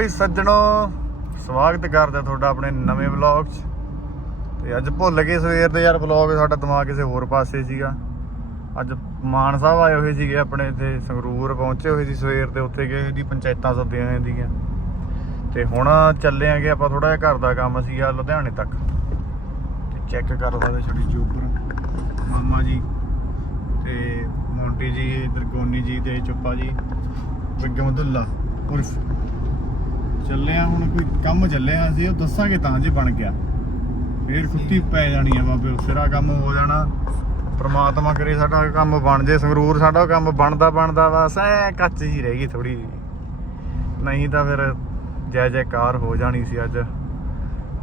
ਬਈ ਸੱਜਣੋ, ਸਵਾਗਤ ਕਰਦਾ ਤੁਹਾਡਾ ਆਪਣੇ ਨਵੇਂ ਵਲੌਗ 'ਚ। ਤੇ ਅੱਜ ਭੁੱਲ ਗਏ ਸਵੇਰ ਦੇ ਯਾਰ ਵਲੌਗ ਸਾਡਾ ਦਿਮਾਗ ਕਿਸੇ ਹੋਰ ਪਾਸੇ ਸੀਗਾ। ਅੱਜ ਮਾਨ ਸਾਹਿਬ ਆਏ ਹੋਏ ਸੀਗੇ ਆਪਣੇ ਇੱਥੇ, ਸੰਗਰੂਰ ਪਹੁੰਚੇ ਹੋਏ ਸੀ ਸਵੇਰ ਦੇ, ਉੱਥੇ ਗਏ ਦੀ ਪੰਚਾਇਤਾਂ ਸੱਦੀਆਂ ਹੋਈਆਂ ਤੇ ਹੁਣ ਚੱਲੇ ਆਂਗੇ ਆਪਾਂ ਥੋੜਾ ਜਿਹਾ ਘਰ ਦਾ ਕੰਮ ਸੀਗਾ ਲੁਧਿਆਣੇ ਤੱਕ। ਤੇ ਚੈੱਕ ਕਰ ਸਕਦੇ ਛੋਟੀ ਜੀ ਮਾਮਾ ਜੀ ਤੇ ਮੌਂਟੀ ਜੀ ਇਧਰ ਗੋਨੀ ਜੀ ਤੇ ਚੁੱਪਾ ਜੀ ਬਿਗਮਦੁੱਲਾ ਉਰਫ ਚੱਲੇ ਆ ਹੁਣ ਕੋਈ ਕੰਮ ਚੱਲਿਆ ਅਸੀਂ ਉਹ ਦੱਸਾਂਗੇ ਤਾਂ ਜੇ ਬਣ ਗਿਆ। ਫੇਰ ਖੁੱਤੀ ਪੈ ਜਾਣੀ ਆ ਬਾਬੇ ਸਿਰਾ ਕੰਮ ਹੋ ਜਾਣਾ। ਪ੍ਰਮਾਤਮਾ ਕਰੇ ਸਾਡਾ ਕੰਮ ਬਣ ਜੇ ਸੰਗਰੂਰ ਸਾਡਾ ਕੰਮ ਬਣਦਾ ਬਣਦਾ ਬਸ ਐ ਕੱਚ ਜੀ ਰਹਿ ਗਈ ਥੋੜੀ ਨਹੀਂ ਤਾਂ ਫਿਰ ਜੈ ਜੈਕਾਰ ਹੋ ਜਾਣੀ ਸੀ ਅੱਜ।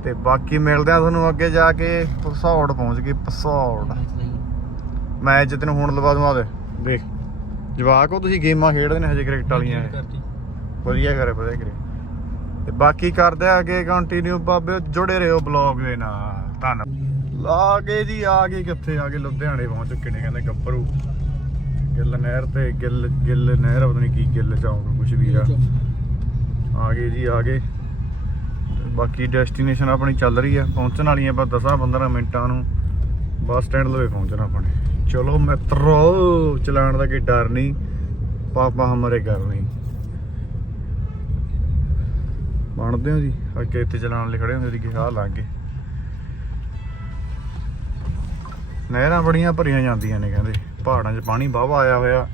ਤੇ ਬਾਕੀ ਮਿਲਦੇ ਆ ਤੁਹਾਨੂੰ ਅੱਗੇ ਜਾ ਕੇ ਪਸੌੜ ਪਹੁੰਚ ਗਏ ਪਸੌੜ। ਮੈਚ ਤੈਨੂੰ ਹੁਣ ਲਵਾ ਦਵਾ ਦੇ ਦੇਖ। ਜਵਾਕ ਉਹ ਤੁਸੀਂ ਗੇਮਾਂ ਖੇਡਦੇ ਨੇ ਹਜੇ ਕ੍ਰਿਕਟ ਵਾਲੀਆਂ। ਵਧੀਆ ਕਰੇ ਵਧੀਆ ਕਰੇ। ਤੇ ਬਾਕੀ ਕਰਦੇ ਆ ਅੱਗੇ ਕੰਟੀਨਿਊ ਬਾਬੇ ਜੁੜੇ ਰਹੋ ਬਲੌਗ ਦੇ ਨਾਲ। ਧੰਨਵਾਦ। ਲਾ ਗਏ ਜੀ, ਆ ਗਏ ਕਿੱਥੇ? ਆ ਗਏ ਲੁਧਿਆਣੇ, ਪਹੁੰਚ ਚੁੱਕੇ ਨੇ ਕਹਿੰਦੇ ਗੱਭਰੂ। ਗਿੱਲ ਨਹਿਰ ਤੇ ਗਿੱਲ ਗਿੱਲ ਨਹਿਰ, ਪਤਾ ਨਹੀਂ ਕੀ ਗਿੱਲ ਚੌਂਕ ਕੁਝ ਵੀ ਆ। ਆ ਗਏ ਜੀ, ਆ ਗਏ। ਬਾਕੀ ਡੈਸਟੀਨੇਸ਼ਨ ਆਪਣੀ ਚੱਲ ਰਹੀ ਆ। ਪਹੁੰਚਣ ਵਾਲੀ ਆ ਬਸ 10-15 ਮਿੰਟਾਂ ਨੂੰ ਬੱਸ ਸਟੈਂਡ ਲਵੇ ਪਹੁੰਚਣਾ ਆਪਣੇ ਚਲੋ ਮਿੱਤਰੋ ਚਲਾਣ ਦਾ ਕੋਈ ਡਰ ਨਹੀਂ। ਪਾਪਾ ਹਮਾਰੇ ਘਰ ਨਹੀਂ। ਬਣਦੇ ਹੋ ਜੀ। ਅੱਗੇ ਇੱਥੇ ਚਲਾਉਣ ਲਈ ਖੜੇ ਹੁੰਦੇ ਸੀ ਕਿ ਆਹ ਲੱਗੇ ਨਹਿਰਾਂ ਬੜੀਆਂ ਭਰੀਆਂ ਜਾਂਦੀਆਂ ਨੇ ਕਹਿੰਦੇ। ਪਹਾੜਾਂ 'ਚ ਪਾਣੀ ਵਾਹਵਾ ਆਇਆ ਹੋਇਆ।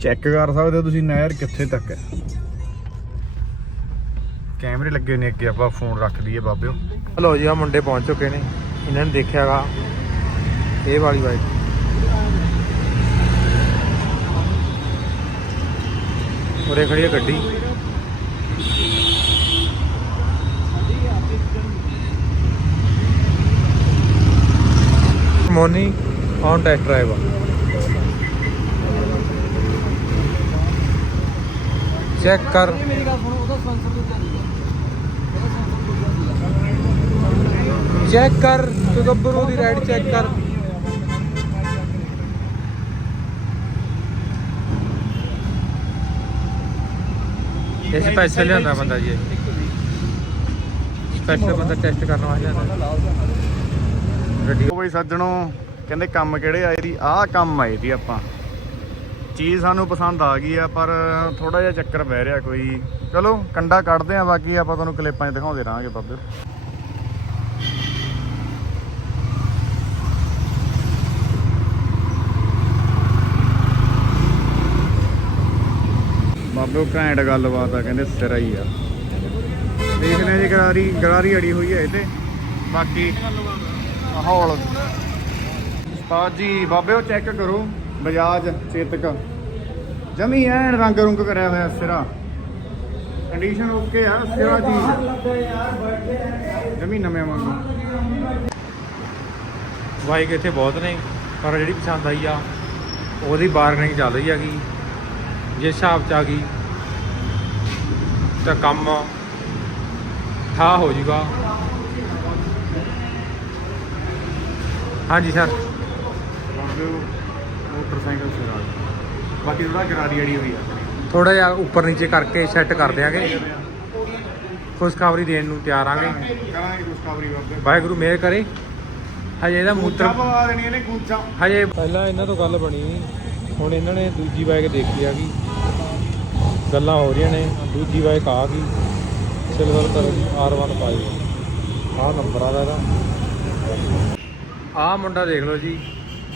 ਚੈੱਕ ਕਰ ਸਕਦੇ ਹੋ ਤੁਸੀਂ ਨਹਿਰ ਕਿੱਥੇ ਤੱਕ ਹੈ। ਕੈਮਰੇ ਲੱਗੇ ਨੇ ਅੱਗੇ, ਆਪਾਂ ਫੋਨ ਰੱਖ ਦਈਏ ਬਾਬਿਓ। ਹਲੋ ਜੀ ਆ ਮੁੰਡੇ ਪਹੁੰਚ ਚੁੱਕੇ ਨੇ। ਇਹਨਾਂ ਨੇ ਦੇਖਿਆਗਾ ਇਹ ਵਾਲੀ ਬਾਈਕ ਉਰੇ ਖੜੀ ਹੈ ਗੱਡੀ। Moni on test drive check ਕਰ। ਚੈੱਕ ਕਰ ਤੂੰ ਗੱਭਰੂ ਦੀ ਰਾਈਡ ਚੈੱਕ ਕਰ। ਇਹ ਸਪੈਸ਼ਲ ਲਿਆਂਦਾ ਬੰਦਾ ਜੀ। ਸਪੈਸ਼ਲ ਬੰਦਾ ਟੈਸਟ ਕਰਨ ਵਾਸਤੇ ਲਿਆਂਦਾ ਗੱਡੀ। ਉਹ ਬਈ ਸੱਜਣੋ, ਕਹਿੰਦੇ ਕੰਮ ਕਿਹੜੇ ਆਏ ਦੀ? ਆਹ ਕੰਮ ਆਏ ਦੀ ਆਪਾਂ। ਚੀਜ਼ ਸਾਨੂੰ ਪਸੰਦ ਆ ਗਈ ਆ, ਪਰ ਥੋੜਾ ਜਿਹਾ ਚੱਕਰ ਪੈ ਰਿਹਾ ਕੋਈ। ਚਲੋ, ਕੰਡਾ ਕੱਢਦੇ ਆ, ਬਾਕੀ ਆਪਾਂ ਤੁਹਾਨੂੰ ਕਲਿੱਪਾਂ 'ਚ ਦਿਖਾਉਂਦੇ ਰਹਾਂਗੇ ਬਾਬੇ ਬਾਬੇ ਘੈਂਟ ਗੱਲਬਾਤ ਆ, ਕਹਿੰਦੇ ਸਿਰਾ ਹੀ ਆ। ਦੇਖਦੇ ਆ ਜੀ, ਗਰਾਰੀ ਗਰਾਰੀ ਅੜੀ ਹੋਈ ਹੈ ਇਹ ਬਾਕੀ ਮਾਹੌਲ। ਉਸਤਾਦ ਜੀ, ਬਾਬੇ ਚੈੱਕ ਕਰੋ, ਬਜਾਜ, ਚੇਤਕ। ਜਮੀ ਐਨ ਰੰਗ ਰੁੰਗ ਕਰਿਆ ਹੋਇਆ ਸਿਰਾ। ਕੰਡੀਸ਼ਨ ਓਕੇ ਆ, ਸਿਰਾ ਚੀਜ਼ ਜਮੀ ਨਵੇਂ ਵਾਂਗੂ। ਬਾਈਕ ਇੱਥੇ ਬਹੁਤ ਨੇ, ਪਰ ਜਿਹੜੀ ਪਸੰਦ ਆਈ ਆ, ਉਹਦੀ ਬਾਰਗਨਿੰਗ ਚੱਲ ਰਹੀ ਹੈਗੀ। ਜੇ ਹਿਸਾਬ ਚ ਆ ਗਈ, ਤਾਂ ਕੰਮ ਠਾ ਹੋ ਜਾਊਗਾ ਹਾਂਜੀ ਸਰ। ਮੋਟਰਸਾਈਕਲ ਸਿਰਾ ਬਾਕੀ ਥੋੜਾ ਗਰਾਰੀ ਅੜੀ ਹੋਈ ਆ। ਥੋੜਾ ਜਿਹਾ ਉੱਪਰ ਨੀਚੇ ਕਰਕੇ ਸੈੱਟ ਕਰ ਦਿਆਂਗੇ। ਖੁਸ਼ਖਬਰੀ ਦੇਣ ਨੂੰ ਤਿਆਰ ਆਂਗੇ। ਕਰਾਂਗੇ ਖੁਸ਼ਖਬਰੀ ਬਾਬੇ ਵਾਹਿਗੁਰੂ ਮਿਹਰ ਕਰੇ। ਹਜੇ ਇਹਦਾ ਮੂਤਰ ਪਵਾ ਦੇਣੀ ਇਹਨੇ ਕੂਚਾ ਹਜੇ ਪਹਿਲਾਂ ਇਹਨਾਂ ਤੋਂ ਗੱਲ ਬਣੀ। ਹੁਣ ਇਹਨਾਂ ਨੇ ਦੂਜੀ ਬਾਈਕ ਦੇਖੀ ਆ ਗਈ ਗੱਲਾਂ ਹੋ ਰਹੀਆਂ ਨੇ। ਦੂਜੀ ਬਾਈਕ ਆ ਗਈ। ਸਿਲਵਰ ਕਲਰ ਦੀ R1 ਪਾਈ। ਆਹ ਨੰਬਰ ਆਦਾ ਇਹਦਾ। ਆਹ ਮੁੰਡਾ ਦੇਖ ਲਓ ਜੀ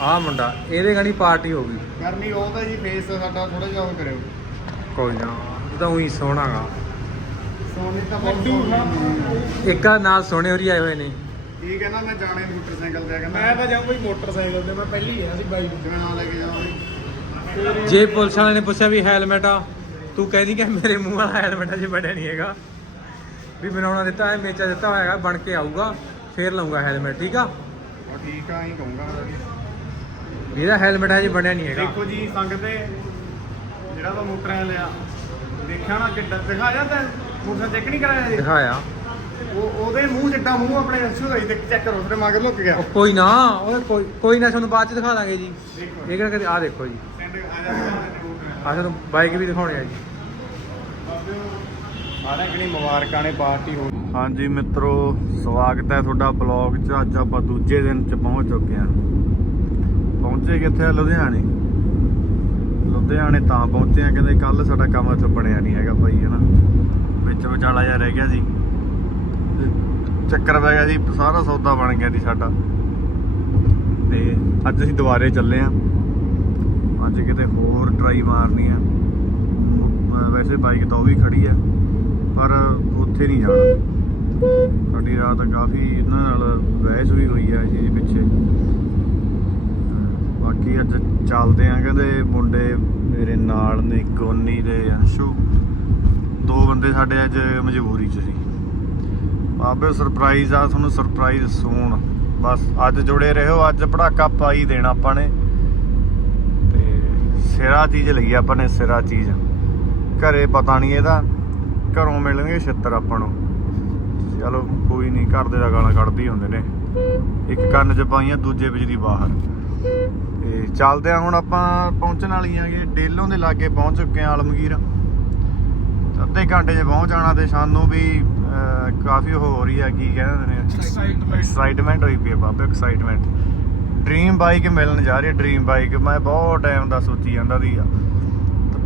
ਆਹ ਮੁੰਡਾ ਇਹਦੇ ਗਾਣੀ ਪਾਰਟੀ ਹੋ ਗਈ। ਕਰਨੀ ਉਹ ਤਾਂ ਜੀ ਫੇਸ ਸਾਡਾ ਥੋੜਾ ਜਿਹਾ ਉਹ ਕਰਿਓ। ਕੋਈ ਨਾ ਇਹ ਤਾਂ ਉਹੀ ਸੋਹਣਾਗਾ ਸੋਨੀ ਤਾਂ ਬਹੁਤ ਇੱਕ ਆ ਨਾਲ ਸੋਹਣੇ ਹੋਰੀ ਆਏ ਹੋਏ ਨੇ। ਠੀਕ ਹੈ ਨਾ ਮੈਂ ਜਾਣੇ ਮੋਟਰਸਾਈਕਲ ਤੇ ਕਹਿੰਦਾ ਮੈਂ ਤਾਂ ਜਾਊਂ ਕੋਈ ਮੋਟਰਸਾਈਕਲ ਤੇ ਮੈਂ ਪਹਿਲੀ ਗਿਆ ਸੀ ਬਾਈਕ ਜਿਵੇਂ ਨਾਲ ਲੈ ਕੇ ਜਾਵਾਂਗੇ ਜੇ ਪੁਲਿਸ ਵਾਲਿਆਂ ਨੇ ਪੁੱਛਿਆ ਵੀ ਹੈਲਮਟ ਆ ਤੂੰ ਕਹਿਦੀ ਕਿ ਮੇਰੇ ਮੂੰਹ ਵਾਲਾ ਹੈਲਮਟ ਅਜੇ ਬਣਿਆ ਨਹੀਂ ਹੈਗਾ। ਵੀ ਬਣਾਉਣਾ ਦਿੱਤਾ ਹੈ ਮੇਚਾ ਦਿੱਤਾ ਹੋਇਆ ਹੈਗਾ ਬਣ ਕੇ ਆਊਗਾ ਫੇਰ ਲਊਗਾ ਹੈਲਮਟ ਠੀਕ ਆ? ਉਹ ਠੀਕ ਆ ਹੀ ਕਹੂੰਗਾ ਮੈਂ ਤਾਂ ਜੀ। ਇਹਦਾ ਹੈਲਮਟ ਬਣਿਆ ਨਹੀਂ ਹੈਗਾ। ਦੇਖੋ ਜੀ ਸੰਗਤੇ ਜਿਹੜਾ ਵਾ ਮੋਟਰਾਂ ਲਿਆ ਦੇਖਿਆ ਨਾ ਕਿੱਡਾ ਦਿਖਾ ਜਾਂਦਾ ਮੋਟਰ ਚੈੱਕ ਨਹੀਂ ਕਰਾਇਆ ਜੀ? ਦਿਖਾਇਆ। ਉਹ ਉਹਦੇ ਮੂੰਹ ਜਿੱਡਾ ਮੂੰਹ ਆਪਣੇ ਅਸੂ ਦਾ ਹੀ ਚੈੱਕ ਕਰੋ ਫਿਰ ਮਗਰ ਲੁੱਕ ਗਿਆ। ਉਹ ਕੋਈ ਨਾ ਉਹ ਕੋਈ ਕੋਈ ਨਾ ਤੁਹਾਨੂੰ ਬਾਅਦ ਚ ਦਿਖਾ ਦਾਂਗੇ ਜੀ। ਦੇਖੋ। ਇਹ ਕਿਹੜਾ ਆ ਦੇਖੋ ਜੀ। ਸੈਂਡ ਆ ਜਾ ਆ ਤੁਹਾਨੂੰ ਬਾਈਕ ਵੀ ਦਿਖਾਉਣੇ ਆ ਜੀ। ਸਾਰਿਆਂ ਕਿਹੜੀ ਮੁਬਾਰਕਾਂ ਨੇ, ਪਾਰਟੀ ਹੋ ਹਾਂਜੀ ਮਿੱਤਰੋ, ਸਵਾਗਤ ਹੈ ਤੁਹਾਡਾ ਬਲੌਗ 'ਚ। ਅੱਜ ਆਪਾਂ ਦੂਜੇ ਦਿਨ 'ਚ ਪਹੁੰਚ ਚੁੱਕੇ ਹਾਂ। ਪਹੁੰਚੇ ਕਿੱਥੇ ਆ? ਲੁਧਿਆਣੇ। ਲੁਧਿਆਣੇ ਤਾਂ ਪਹੁੰਚੇ ਆ ਕਹਿੰਦੇ ਕੱਲ ਸਾਡਾ ਕੰਮ ਇੱਥੇ ਬਣਿਆ ਨਹੀਂ ਹੈਗਾ ਭਾਈ ਹਨਾ? ਵਿੱਚ ਵਿਚਾਲਾ ਜਿਹਾ ਰਹਿ ਗਿਆ ਸੀ। ਚੱਕਰ ਪੈ ਗਿਆ ਜੀ ਸਾਰਾ ਸੌਦਾ ਬਣ ਗਿਆ ਜੀ ਸਾਡਾ। ਤੇ ਅੱਜ ਅਸੀਂ ਦੁਬਾਰੇ ਚੱਲੇ ਆ ਅੱਜ ਕਿਤੇ ਹੋਰ ਟਰਾਈ ਮਾਰਨੀ ਆ। ਵੈਸੇ ਬਾਈਕ ਤਾਂ ਉਹ ਵੀ ਖੜੀ ਆ। ਪਰ ਉੱਥੇ ਨਹੀਂ ਜਾਣਾ। ਸਾਡੀ ਰਾਤ ਕਾਫੀ ਇਹਨਾਂ ਨਾਲ ਬਹਿਸ ਵੀ ਹੋਈ ਆ ਜੀ ਪਿੱਛੇ। ਬਾਕੀ ਅੱਜ ਚੱਲਦੇ ਆ ਕਹਿੰਦੇ ਮੁੰਡੇ ਮੇਰੇ ਨਾਲ ਨੇ ਗੋਨੀ ਦੇ ਅੰਸ਼ੂ ਦੋ ਬੰਦੇ ਸਾਡੇ ਅੱਜ ਮਜਬੂਰੀ 'ਚ ਸੀ। ਬਾਬੇ ਸਰਪ੍ਰਾਈਜ਼ ਆ, ਤੁਹਾਨੂੰ ਸਰਪ੍ਰਾਈਜ਼ ਸੂਣ। ਬਸ ਅੱਜ ਜੁੜੇ ਰਹੋ, ਅੱਜ ਪੜਾਕਾ ਪਾਈ ਦੇਣਾ ਆਪਾਂ ਨੇ। ਤੇ ਸਿਰਾ ਚੀਜ਼ ਲਈ ਆਪਾਂ ਨੇ, ਸਿਰਾ ਚੀਜ਼। ਘਰੇ ਪਤਾ ਨਹੀਂ ਇਹਦਾ ਘਰੋਂ ਮਿਲਣਗੇ ਛਿੱਤਰ ਆਪਾਂ ਨੂੰ। ਚਲੋ ਕੋਈ ਨਹੀਂ ਘਰ ਦੇ ਦਾ ਗਾਲਾਂ ਕੱਢਦੇ ਹੁੰਦੇ ਨੇ। ਇੱਕ ਕੰਨ 'ਚ ਪਾਈਆਂ ਦੂਜੇ ਵਿੱਚ ਦੀ ਬਾਹਰ। ਤੇ ਚੱਲਦੇ ਆ ਹੁਣ ਆਪਾਂ ਪਹੁੰਚਣ ਵਾਲੀ ਆਂਗੇ ਡੇਲੋਂ ਦੇ ਲਾਗੇ ਪਹੁੰਚ ਚੁੱਕੇ ਆ ਆਲਮਗੀਰ। ਅੱਧੇ ਘੰਟੇ 'ਚ ਪਹੁੰਚ ਜਾਣਾ ਤੇ ਸਾਨੂੰ ਵੀ ਕਾਫੀ ਹੋ ਰਹੀ ਆ ਕੀ ਕਹਿੰਦੇ ਨੇ ਐਕਸਾਈਟਮੈਂਟ ਹੋਈ ਪਈ ਆ ਬਾਬੇ ਐਕਸਾਈਟਮੈਂਟ ਡ੍ਰੀਮ ਬਾਈਕ ਮਿਲਣ ਜਾ ਰਹੀ ਹੈ ਡ੍ਰੀਮ ਬਾਈਕ ਮੈਂ ਬਹੁਤ ਟਾਈਮ ਦਾ ਸੋਚੀ ਜਾਂਦਾ ਸੀ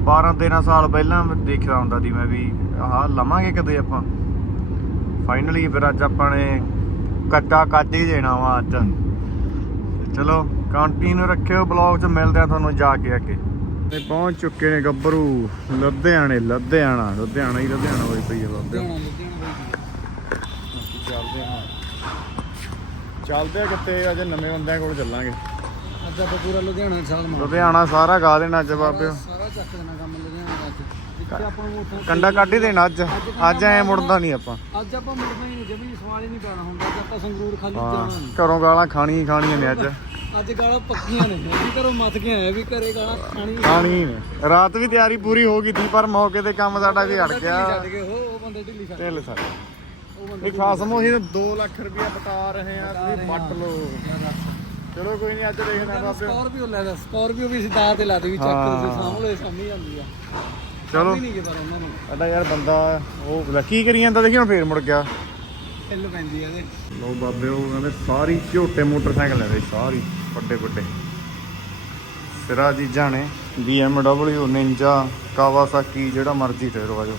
12 13 ਸਾਲ ਪਹਿਲਾਂ ਦੇਖਦਾ ਹੁੰਦਾ ਸੀ ਮੈਂ ਵੀ ਆਹ ਲਵਾਂਗੇ ਕਦੇ ਆਪਾਂ। ਫਾਈਨਲੀ ਫਿਰ ਅੱਜ ਆਪਾਂ ਨੇ ਕੱਟਾ ਕੱਟ ਹੀ ਦੇਣਾ ਵਾ ਅੱਜ। ਚਲੋ ਕੰਟੀਨਿਊ ਰੱਖਿਓ ਬਲੌਗ 'ਚ ਮਿਲਦੇ ਆ ਤੁਹਾਨੂੰ ਜਾ ਕੇ ਅੱਗੇ। ਤੇ ਪਹੁੰਚ ਚੁੱਕੇ ਨੇ ਗੱਭਰੂ ਲੁਧਿਆਣੇ ਲੁਧਿਆਣਾ ਲੁਧਿਆਣਾ ਹੀ ਲੁਧਿਆਣਾ ਹੋਈ ਪਈ ਹੈ ਬਾਬੇ। ਚੱਲਦੇ ਹਾਂ ਚੱਲਦੇ ਕਿੱਥੇ ਅੱਜ ਨਵੇਂ ਬੰਦਿਆਂ ਕੋਲ ਚੱਲਾਂਗੇ। ਅੱਜ ਆਪਾਂ ਪੂਰਾ ਲੁਧਿਆਣਾ ਸਾਲ ਮਾਰ ਲੁਧਿਆਣਾ ਸਾਰਾ ਗਾ ਦੇਣਾ ਅੱਜ ਬਾਬੇ। ਚੱਕ ਦੇਣਾ ਕੰਮ ਲੁਧਿਆਣਾ ਦਾ ਅੱਜ ਜਿੱਥੇ ਆਪਾਂ ਨੂੰ ਉੱਥੋਂ ਕੰਡਾ ਕੱਢ ਹੀ ਦੇਣਾ ਅੱਜ। ਅੱਜ ਐ ਮੁੜਦਾ ਨਹੀਂ ਆਪਾਂ। ਅੱਜ ਆਪਾਂ ਮੁੜਨਾ ਹੀ ਨਹੀਂ ਜਮੀ ਸਵਾਲ ਹੀ ਨਹੀਂ ਪੈਣਾ ਹੁੰਦਾ। ਆਪਾਂ ਸੰਗਰੂਰ ਖਾਲੀ ਹਾਂ ਜਾਣਾ ਨਹੀਂ। ਘਰੋਂ ਗਾਲਾਂ ਖਾਣੀ ਹੀ ਖਾਣੀਆਂ ਨੇ ਅੱਜ। ਅੱਜ ਗਾਲਾਂ ਪੱਕੀਆਂ ਨੇ। ਅਸੀਂ ਘਰੋਂ ਮੱਥ ਕੇ ਆਏ ਵੀ ਘਰੇ ਗਾਲਾਂ ਖਾਣੀ ਖਾਣੀ ਨੇ। ਰਾਤ ਵੀ ਤਿਆਰੀ ਪੂਰੀ ਹੋ ਗਈ ਸੀ ਪਰ ਮੌਕੇ ਤੇ ਕੰਮ ਸਾਡਾ ਵੀ ਅੜ ਗਿਆ। ਛੱਡ ਕੇ ਉਹ ਉਹ ਬੰਦੇ ਢਿੱਲੀ ਛੱਡ ਢਿੱਲ ਸਾਡਾ ਉਹ ਬੰਦੇ ਇਹ ਖਾਸ ਨੂੰ ਅਸੀਂ 2 ਲੱਖ ਰੁਪਇਆ ਬਤਾ ਰਹੇ ਆ ਤੁਸੀਂ ਵੱਟ ਲਓ। ਚਲੋ ਕੋਈ ਨਹੀਂ ਅੱਜ ਦੇਖਦੇ ਆ ਬਾਬੇ ਸਕੋਰਪੀਓ ਲੈ ਲੈ ਸਕੋਰਪੀਓ ਵੀ ਸਿੱਧਾ ਤੇ ਲਾ ਦੇ ਵੀ ਚੱਕ। ਦੇ ਸਾਹਮਣੇ ਸਾਹਮਣੇ ਜਾਂਦੀ ਆ। ਚਲੋ। ਨਹੀਂ ਕਿ ਪਰ ਉਹਨਾਂ ਨੂੰ। ਸਾਡਾ ਯਾਰ ਬੰਦਾ ਉਹ ਲੈ ਕੀ ਕਰੀ ਜਾਂਦਾ ਦੇਖੀ ਹੁਣ ਫੇਰ ਮੁੜ ਗਿਆ ਹਿੱਲ ਪੈਂਦੀ ਆ ਇਹਦੇ। ਲੋ ਬਾਬੇ ਉਹ ਕਹਿੰਦੇ ਸਾਰੀ ਝੋਟੇ ਮੋਟਰਸਾਈਕਲ ਲੈਂਦੇ ਸਾਰੀ ਵੱਡੇ ਵੱਡੇ। ਸਿਰਾ ਚੀਜ਼ਾਂ ਨੇ BMW ਨਿੰਜਾ ਕਾਵਾਸਾਕੀ ਜਿਹੜਾ ਮਰਜ਼ੀ ਠਹਿਰੋ ਆਜੋ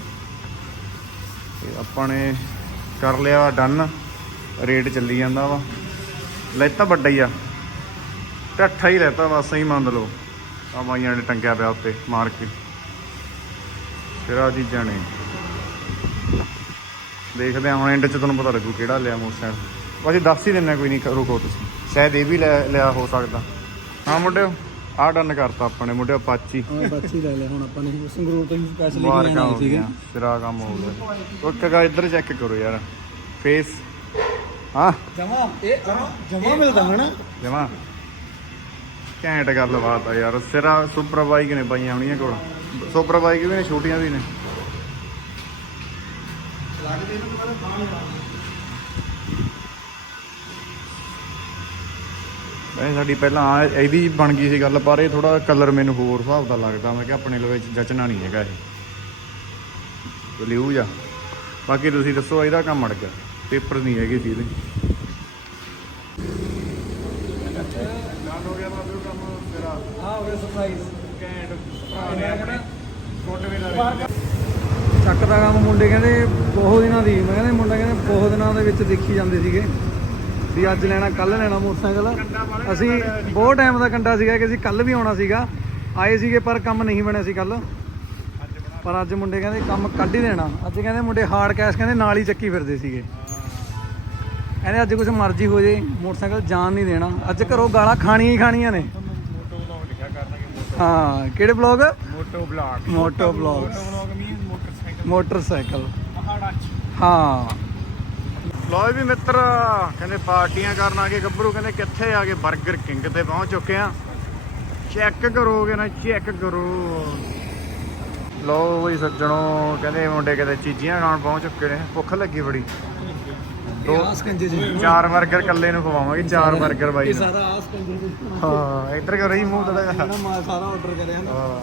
ਤੇ ਆਪਾਂ ਨੇ ਕਰ ਲਿਆ ਡਨ ਰੇਟ ਚੱਲੀ ਜਾਂਦਾ ਵਾ। ਲੈਤਾ ਵੱਡਾ ਹੀ ਆ। ਢੱਠਾ ਹੀ ਲੈਤਾ ਬਸ ਸਹੀ ਮੰਨ ਲਓ। ਆ ਬਾਈਆਂ ਨੇ ਟੰਗਿਆ ਪਿਆ ਉੱਤੇ ਮਾਰ ਕੇ। ਸਿਰਾ ਚੀਜ਼ਾਂ ਨੇ। ਦੇਖਦੇ ਹਾਂ ਹੁਣ ਐਂਡ 'ਚ ਤੁਹਾਨੂੰ ਪਤਾ ਲੱਗੂ ਕਿਹੜਾ ਲਿਆ ਮੋਟਰਸਾਈਕਲ ਅਸੀਂ ਦੱਸ ਹੀ ਦਿੰਨੇ ਕੋਈ ਨਹੀਂ ਰੁਕੋ ਤੁਸੀਂ। ਸ਼ਾਇਦ ਇਹ ਵੀ ਲਿਆ ਹੋ ਸਕਦਾ। ਹਾਂ ਮੁੰਡਿਓ ਆਹ ਡਨ ਕਰਤਾ ਆਪਾਂ ਨੇ। ਮੁੰਡਿਓ ਪਾਚੀ। ਹਾਂ ਬੱਚੀ ਲੈ ਲਿਆ ਹੁਣ ਆਪਾਂ ਨੇ। ਸੰਗਰੂਰ ਤੋਂ ਹੀ ਸਪੈਸ਼ਲ ਆਏ ਹੋ ਸੀਗੇ। ਕੰਮ ਹੋ ਗਿਆ। ਇੱਧਰ ਚੈੱਕ ਕਰੋ ਯਾਰ। ਫੇਸ ਹਾਂ? ਜਮਾ ਇਹ ਜਮਾ ਮਿਲਦਾ ਹਨਾ? ਜਮਾ। ਘੈਂਟ ਗੱਲਬਾਤ ਆ ਯਾਰ। ਸਿਰਾ ਸੁਪਰ ਬਾਈਕ ਨੇ ਪਾਈਆਂ ਹੋਣੀਆਂ ਕੋਲ। ਸੁਪਰ ਬਾਈਕ ਵੀ ਨੇ, ਛੋਟੀਆਂ ਵੀ ਨੇ। ਇਹ ਸਾਡੀ ਪਹਿਲਾਂ ਇਹਦੀ ਬਣ ਗਈ ਸੀ ਗੱਲ, ਪਰ ਇਹ ਥੋੜਾ ਕਲਰ ਮੈਨੂੰ ਹੋਰ ਹਿਸਾਬ ਦਾ ਲੱਗਦਾ। ਮੈਂ ਕਿ ਆਪਣੇ ਲਵੇ ਜਚਣਾ ਨਹੀਂ ਹੈਗਾ ਇਹ। ਲਿਊ ਜਾ। ਬਾਕੀ ਤੁਸੀਂ ਦੱਸੋ, ਇਹਦਾ ਕੰਮ ਅੜ ਗਿਆ ਪੇਪਰ ਨਹੀਂ ਹੈਗੇ ਸੀ ਇਹਦੇ ਡਨ ਹੋ ਗਿਆ ਬਾਬੂ ਕੰਮ ਤੇਰਾ ਭਰਾ ਨੇ ਆਪਣੇ ਚੱਕ ਦਾ ਕੰਮ ਮੁੰਡੇ ਕਹਿੰਦੇ ਬਹੁਤ ਦਿਨਾਂ ਦੀ। ਮੈਂ ਕਹਿੰਦੇ ਮੁੰਡਾ ਕਹਿੰਦੇ ਬਹੁਤ ਦਿਨਾਂ ਦੇ ਵਿੱਚ ਦੇਖੀ ਜਾਂਦੇ ਸੀਗੇ। ਵੀ ਅੱਜ ਲੈਣਾ ਕੱਲ ਲੈਣਾ ਮੋਟਰਸਾਈਕਲ। ਅਸੀਂ ਬਹੁਤ ਟਾਈਮ ਦਾ ਕੰਡਾ ਸੀਗਾ ਕਿ ਅਸੀਂ ਕੱਲ ਵੀ ਆਉਣਾ ਸੀਗਾ। ਆਏ ਸੀਗੇ ਪਰ ਕੰਮ ਨਹੀਂ ਬਣਿਆ ਸੀ ਕੱਲ ਪਰ ਅੱਜ ਮੁੰਡੇ ਕਹਿੰਦੇ ਕੰਮ ਕੱਢ ਹੀ ਦੇਣਾ। ਅੱਜ ਕਹਿੰਦੇ ਮੁੰਡੇ ਹਾਰਡ ਕੈਸ਼ ਕਹਿੰਦੇ ਨਾਲ ਹੀ ਚੱਕੀ ਫਿਰਦੇ ਸੀਗੇ। ਕਹਿੰਦੇ ਅੱਜ ਕੁਝ ਮਰਜ਼ੀ ਹੋ ਜੇ ਮੋਟਰਸਾਈਕਲ ਜਾਣ ਨਹੀਂ ਦੇਣਾ। ਅੱਜ ਘਰੋਂ ਗਾਲਾਂ ਖਾਣੀਆਂ ਹੀ ਖਾਣੀਆਂ ਨੇ ਮੋਟੋ ਬਲੌਗ ਲਿਖਿਆ ਕਰਨਗੇ ਹਾਂ ਕਿਹੜੇ blog moto blog moto blog blog mean motorcycle. Motorcycle. ਪਹਾੜਾਂ 'ਚ। ਹਾਂ। ਲੋ ਵੀ ਮਿੱਤਰ ਕਹਿੰਦੇ ਪਾਰਟੀਆਂ ਕਰਨ ਆ ਗਏ ਗੱਭਰੂ ਕਹਿੰਦੇ ਕਿੱਥੇ ਆ ਗਏ? 버ਗਰ ਕਿੰਗ ਤੇ ਪਹੁੰਚ ਚੁੱਕੇ ਆ। ਚੈੱਕ ਕਰੋਗੇ ਨਾ ਚੈੱਕ ਕਰੋ। ਲੋ ਵੀ ਸੱਜਣੋ ਕਹਿੰਦੇ ਮੁੰਡੇ ਕਿਤੇ ਚੀਜ਼ੀਆਂ ਖਾਣ ਪਹੁੰਚ ਚੁੱਕੇ ਨੇ। ਭੁੱਖ ਲੱਗੀ ਬੜੀ। ਦੋ ਆਸ ਕੰਜੇ ਜੀ। ਚਾਰ 버ਗਰ ਕੱਲੇ ਨੂੰ ਖਵਾਵਾਂਗੇ ਚਾਰ 버ਗਰ ਬਾਈ ਨੂੰ। ਸਾਰਾ ਆਸ ਕੰਜੇ ਜੀ। ਹਾਂ ਇੱਧਰ ਕਰੋ ਜੀ ਮੂੰਹ ਥੋੜਾ ਜਿਹਾ। ਜਿਹੜਾ ਮਾਲ ਸਾਰਾ ਆਰਡਰ ਕਰਿਆ ਨਾ। ਹਾਂ।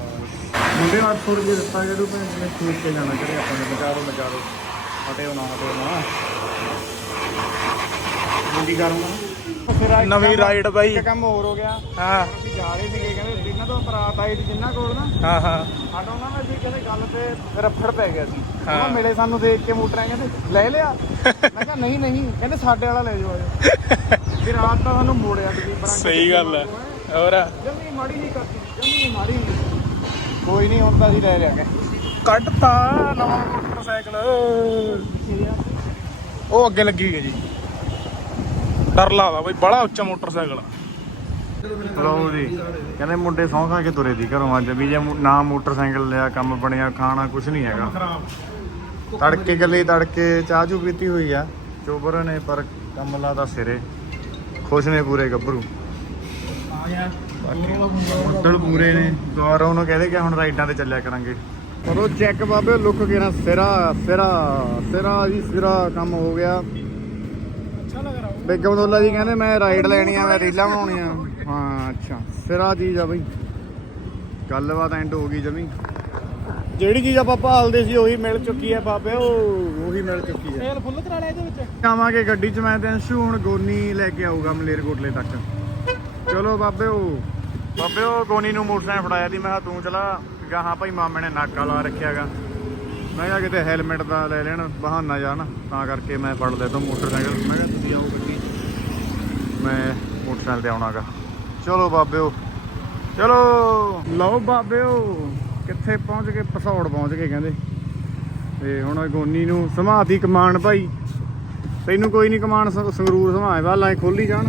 ਮੁੰਡੇ ਨੂੰ 800 ਰੁਪਏ ਦਿੱਤਾ ਜਿਹੜਾ ਭੈਣ ਨੇ ਖਰੀਦ ਕੇ ਜਾਣਾ ਕਰੇ ਆਪਾਂ ਨੇ ਬਚਾਰੋ ਬਚਾਰੋ ਹਟਿਓ ਨਾ ਹਟਿਓ ਨਾ। ਮੁੰਡੀ ਕਰੂੰਗਾ ਨਵੀਂ ride ਬਾਈ। ਇੱਕ ਕੰਮ ਹੋਰ ਹੋ ਗਿਆ। ਹਾਂ। ਅਸੀਂ ਜਾ ਰਹੇ ਸੀਗੇ ਕਹਿੰਦੇ ਜਿੰਨਾ ਤੋਂ ਬਰਾਤ ਆਈ ਸੀ ਜਿੰਨਾ ਕੋਲ ਨਾ ਹਾਂ ਹਾਂ। ਸਾਡਾ ਉਹਨਾਂ ਨਾਲ ਵੀ ਕਹਿੰਦੇ ਗੱਲ ਤੇ ਰਫੜ ਪੈ ਗਿਆ ਸੀ। ਹਾਂ। ਉਹ ਮਿਲੇ ਸਾਨੂੰ ਦੇਖ ਕੇ ਮੋਟਰਾਂ ਕਹਿੰਦੇ ਲੈ ਲਿਆ। ਮੈਂ ਕਿਹਾ ਨਹੀਂ ਨਹੀਂ। ਕਹਿੰਦੇ ਸਾਡੇ ਵਾਲਾ ਲੈ ਜਾਓ ਆਜੋ ਫਿਰ ਰਾਤ ਤਾਂ ਸਾਨੂੰ ਮੋੜਿਆ ਤੁਸੀਂ ਸਹੀ ਗੱਲ ਹੈ। ਹੋਰ? ਜੰਮੀ ਮਾੜੀ ਨਹੀਂ ਕਰਦੀ ਜੰਮੀ ਮਾੜੀ ਨਹੀਂ ਕੋਈ ਨਹੀਂ ਹੁਣ ਤਾਂ ਅਸੀਂ ਲੈ ਲਿਆਂਗੇ ਕੱਟਤਾ ਨਵਾਂ ਮੋਟਰਸਾਈਕਲ। ਉਹ ਅੱਗੇ ਲੱਗੀ ਗਈ ਜੀ। ਡਰ ਲੱਗਦਾ ਬਈ ਬੜਾ ਉੱਚਾ ਮੋਟਰਸਾਈਕਲ ਆ। ਲਓ ਜੀ ਕਹਿੰਦੇ ਮੁੰਡੇ ਸੌਂ ਖਾ ਕੇ ਤੁਰੇ ਦੀ ਘਰੋਂ ਅੱਜ ਵੀ ਜੇ ਨਾ ਮੋਟਰਸਾਈਕਲ ਲਿਆ ਕੰਮ ਬਣਿਆ ਖਾਣਾ ਕੁਝ ਨਹੀਂ ਹੈਗਾ। ਤੜਕੇ ਗੱਲੇ ਤੜਕੇ ਚਾਹ ਚੂ ਪੀਤੀ ਹੋਈ ਆ ਚੋਬਰ ਨੇ ਪਰ ਕੰਮ ਲਾਦਾ ਸਿਰੇ। ਖੁਸ਼ ਨੇ ਪੂਰੇ ਗੱਭਰੂ। ਬੱਦਲ ਪੂਰੇ ਨੇ। ਦੁਆਰਾ ਉਹਨੂੰ ਕਹਦੇ ਕਿ ਹੁਣ ਰਾਈਡਾਂ ਤੇ ਚੱਲਿਆ ਕਰਾਂਗੇ। ਪਰ ਉਹ ਚੈੱਕ ਬਾਬੇ ਲੁੱਕ ਕੇ ਨਾ ਸਿਰਾ ਸਿਰਾ ਸਿਰਾ ਜੀ ਸਿਰਾ ਕੰਮ ਹੋ ਗਿਆ। ਬੇਗਮ ਦੋਲਾ ਜੀ ਕਹਿੰਦੇ ਮੈਂ ਰਾਈਡ ਲੈਣੀ ਆ ਮੈਂ ਰੀਲਾਂ ਬਣਾਉਣੀਆਂ। ਹਾਂ ਅੱਛਾ। ਸਿਰਾ ਚੀਜ਼ ਆ ਬਈ। ਗੱਲਬਾਤ ਐਂਡ ਹੋ ਗਈ ਜਮੀ। ਜਿਹੜੀ ਚੀਜ਼ ਆਪਾਂ ਭਾਲਦੇ ਸੀ ਉਹੀ ਮਿਲ ਚੁੱਕੀ ਹੈ ਬਾਬੇ ਉਹ ਉਹੀ ਮਿਲ ਚੁੱਕੀ ਹੈ ਤੇਲ ਫੁੱਲ ਕਰਾ ਲਿਆ ਇਹਦੇ ਵਿੱਚ? ਆਵਾਂਗੇ ਗੱਡੀ 'ਚ ਮੈਂ ਤੇ ਅੰਸ਼ੂ ਹੁਣ ਗੋਨੀ ਲੈ ਕੇ ਆਊਗਾ ਮਲੇਰਕੋਟਲੇ ਤੱਕ। ਚਲੋ ਬਾਬੇ ਉਹ ਬਾਬੇ ਉਹ ਗੋਨੀ ਨੂੰ ਮੋਟਰਸਾਈਕਲ ਫੜਾਇਆ ਦੀ ਮੈਂ ਕਿਹਾ ਤੂੰ ਚਲਾ। ਗਾਹਾਂ ਭਾਈ ਮਾਮੇ ਨੇ ਨਾਕਾ ਲਾ ਰੱਖਿਆਗਾ। ਮੈਂ ਕਿਹਾ ਕਿਤੇ ਹੈਲਮਟ ਦਾ ਲੈ ਲੈਣ, ਬਹਾਨਾ ਜਾ ਨਾ, ਤਾਂ ਕਰਕੇ ਮੈਂ ਫੜ ਲਿਆ ਤਾਂ ਮੋਟਰਸਾਈਕਲ। ਮੈਂ ਕਿਹਾ ਤੁਸੀਂ ਆਓ ਗੱਡੀ। ਮੈਂ ਮੋਟਰਸਾਈਕਲ ਤੇ ਆਉਣਾਗਾ। ਚਲੋ ਬਾਬਿਓ। ਚਲੋ। ਲਓ ਬਾਬਿਓ, ਕਿੱਥੇ ਪਹੁੰਚ ਗਏ? ਪਸੌੜ ਪਹੁੰਚ ਗਏ ਕਹਿੰਦੇ। ਤੇ ਹੁਣ ਗੋਨੀ ਨੂੰ ਸਮਾਧੀ ਕਮਾਨ ਭਾਈ। ਤੈਨੂੰ ਕੋਈ ਨਹੀਂ ਕਮਾਨ ਸੰਗਰੂਰ ਸਮਾਏ ਵਾਲਾ ਖੋਲੀ ਜਾਣ।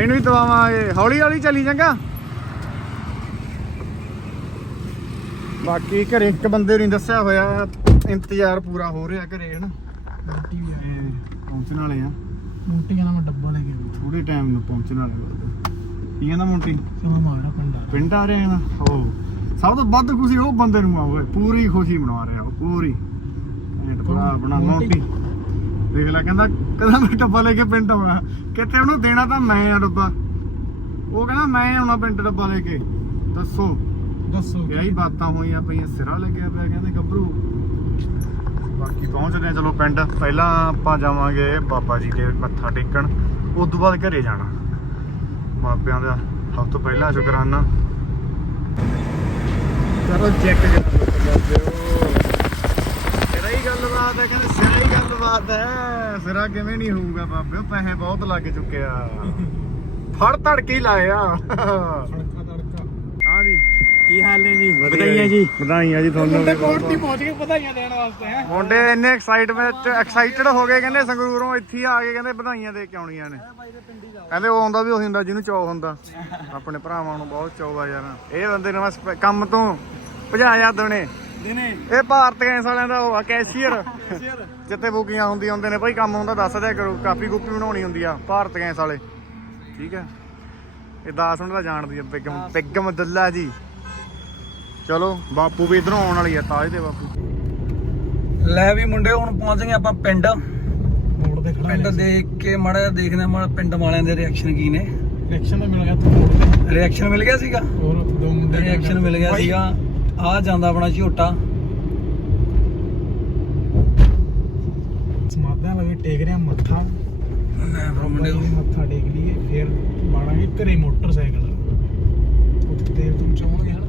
ਇਹਨੂੰ ਵੀ ਦਵਾਵਾਂਗੇ। ਹੌਲੀ ਹੌਲੀ ਚੱਲੀ ਚੰਗਾ। ਬਾਕੀ ਘਰੇ ਇੱਕ ਬੰਦੇ ਨੂੰ ਦੱਸਿਆ ਹੋਇਆ ਇੰਤਜ਼ਾਰ ਪੂਰਾ ਹੋ ਰਿਹਾ ਘਰੇ ਹਨਾ? ਮੋਟੀ ਵੀ ਤੇ ਪਹੁੰਚਣ ਵਾਲੇ ਆ। ਮੋਟੀ ਕਹਿੰਦਾ ਮੈਂ ਡੱਬਾ ਲੈ ਕੇ ਆਉਂਦਾ। ਥੋੜੇ ਟਾਈਮ ਨੂੰ ਪਹੁੰਚਣ ਵਾਲੇ ਬਾਬੇ ਕੀ ਕਹਿੰਦਾ ਮੋਂਟੀ? ਕਿਵੇਂ ਮਾਰਾ ਪਿੰਡਾ ਪਿੰਡ ਆ ਰਹੇ ਆ ਉਹ ਸਭ ਤੋਂ ਵੱਧ ਖੁਸ਼ੀ ਉਹ ਬੰਦੇ ਨੂੰ ਆ ਓਏ। ਪੂਰੀ ਖੁਸ਼ੀ ਮਨਾ ਰਿਹਾ ਉਹ ਪੂਰੀ। ਐਂਡ ਬਣਾ ਬਣਾ ਮੋਂਟੀ। ਮੋਟੀ। ਦੇਖ ਲੈ ਕਹਿੰਦਾ ਕਹਿੰਦਾ ਮੈਂ ਡੱਬਾ ਲੈ ਕੇ ਪਿੰਡ ਆਉਣਾ। ਕਿਤੇ ਉਹਨੂੰ ਦੇਣਾ ਤਾਂ ਮੈਂ ਆ ਡੱਬਾ। ਉਹ ਕਹਿੰਦਾ ਮੈਂ ਆਉਣਾ ਪਿੰਡ ਡੱਬਾ ਲੈ ਕੇ। ਦੱਸੋ। ਦੱਸੋ। ਇਹੀ ਬਾਤਾਂ ਹੋਈਆਂ ਪਈਆਂ ਸਿਰਾ ਲੱਗਿਆ ਪਿਆ ਕਹਿੰਦੇ ਗੱਭਰੂ। ਬਾਕੀ ਪਹੁੰਚਦੇ ਆ ਚਲੋ ਪਿੰਡ। ਪਹਿਲਾਂ ਆਪਾਂ ਜਾਵਾਂਗੇ ਬਾਬਾ ਜੀ ਦੇ ਮੱਥਾ ਟੇਕਣ। ਉਸ ਤੋਂ ਬਾਅਦ ਘਰੇ ਜਾਣਾ। ਮਾਪਿਆਂ ਦਾ ਸਭ ਤੋਂ ਪਹਿਲਾਂ ਸ਼ੁਕਰਾਨਾ। ਚਲੋ ਚੈੱਕ ਸਿਰਾ ਹੀ ਗੱਲਬਾਤ ਹੈ ਕਹਿੰਦੇ ਸਿਰਾ ਹੀ ਗੱਲਬਾਤ ਹੈ। ਸਿਰਾ ਕਿਵੇਂ ਨਹੀਂ ਹੋਊਗਾ ਬਾਬਿਓ ਪੈਸੇ ਬਹੁਤ ਲੱਗ ਚੁੱਕੇ ਆ। ਫੜ ਧੜਕੇ ਹੀ ਲਾਏ ਆ ਖੜਕਾ ਤੜਕਾ ਹਾਂ ਜੀ ਕੀ ਹਾਲ ਨੇ ਜੀ? ਵਧਾਈਆਂ ਜੀ। ਵਧਾਈਆਂ ਜੀ ਤੁਹਾਨੂੰ ਵੀ। ਬਹੁਤ ਬਹੁਤ। ਪਹੁੰਚ ਗਏ ਵਧਾਈਆਂ ਦੇਣ ਵਾਸਤੇ ਹੈ? ਮੁੰਡੇ ਇੰਨੇ ਐਕਸਾਈਟਮੈਂਟ ਐਕਸਾਈਟਡ ਹੋ ਗਏ ਕਹਿੰਦੇ ਸੰਗਰੂਰੋਂ ਇੱਥੇ ਆ ਕੇ ਕਹਿੰਦੇ ਵਧਾਈਆਂ ਦੇ ਕੇ ਆਉਣੀਆਂ ਨੇ। ਕਹਿੰਦੇ ਉਹ ਆਉਂਦਾ ਵੀ ਉਹੀ ਹੁੰਦਾ ਜਿਹਨੂੰ ਚਾਅ ਹੁੰਦਾ। ਆਪਣੇ ਭਰਾਵਾਂ ਨੂੰ ਬਹੁਤ ਚਾਅ ਆ ਯਾਰ। ਇਹ ਬੰਦੇ ਨੂੰ ਬਸ ਕੰਮ ਤੋਂ ਭਜਾ ਜਾ ਦਣੇ। ਦਿਨੇ ਇਹ ਭਾਰਤ ਗੈਸ ਵਾਲਿਆਂ ਦਾ ਉਹ ਆ ਕੈਸ਼ੀਅਰ। ਜਿੱਥੇ ਬੁਕਿੰਗਾਂ ਹੁੰਦੀਆਂ ਹੁੰਦੇ ਨੇ। ਭਾਈ ਕੰਮ ਹੁੰਦਾ ਦੱਸ ਦਿਆ ਕਰੋ ਕਾਪੀ ਕੂਪੀ ਬਣਾਉਣੀ ਹੁੰਦੀ ਆ ਭਾਰਤ ਗੈਸ ਵਾਲੇ। ਠੀਕ ਹੈ ਇਹ ਦਾਸ ਹੁਣ ਦਾ ਜਾਣਦੀ ਆ ਬਿਗਮ ਬਿਗਮ ਦੁੱਲਾ ਜੀ। ਚਲੋ ਬਾਪੂ ਵੀ ਇਧਰੋਂ ਆਉਣ ਵਾਲੀ ਆ ਤਾਜ ਦੇ ਬਾਪੂ। ਲੈ ਵੀ ਮੁੰਡੇ ਹੁਣ ਪਹੁੰਚ ਗਏ ਆਪਾਂ ਪਿੰਡ। ਮੋੜ ਦੇ ਖੜਾ ਪਿੰਡ ਦੇਖ ਕੇ ਮਾੜਾ ਦੇਖਦੇ ਮਾੜਾ ਪਿੰਡ ਵਾਲਿਆਂ ਦੇ ਰਿਐਕਸ਼ਨ ਕੀ ਨੇ। ਰਿਐਕਸ਼ਨ ਤਾਂ ਮਿਲ ਗਿਆ ਤੂੰ ਮੋੜ ਤੇ ਰਿਐਕਸ਼ਨ ਮਿਲ ਗਿਆ ਸੀਗਾ? ਹੋਰ ਦੋ ਮੁੰਡੇ ਰਿਐਕਸ਼ਨ ਮਿਲ ਗਿਆ ਸੀਗਾ। ਆ ਜਾਂਦਾ ਆਪਣਾ ਝੋਟਾ। ਸਮਾਧਾ ਲਗੇ ਟੇਕ ਰਿਆ ਮੱਥਾ। ਲੈ ਫਿਰ ਮੁੰਡੇ ਮੱਥਾ ਟੇਕ ਲਈਏ ਫਿਰ ਬਾੜਾਂਗੇ ਘਰੇ ਮੋਟਰਸਾਈਕਲ। ਉੱਥੇ ਤੇਲ ਤੁਮ ਚਾਉਣਗੇ ਹਨਾ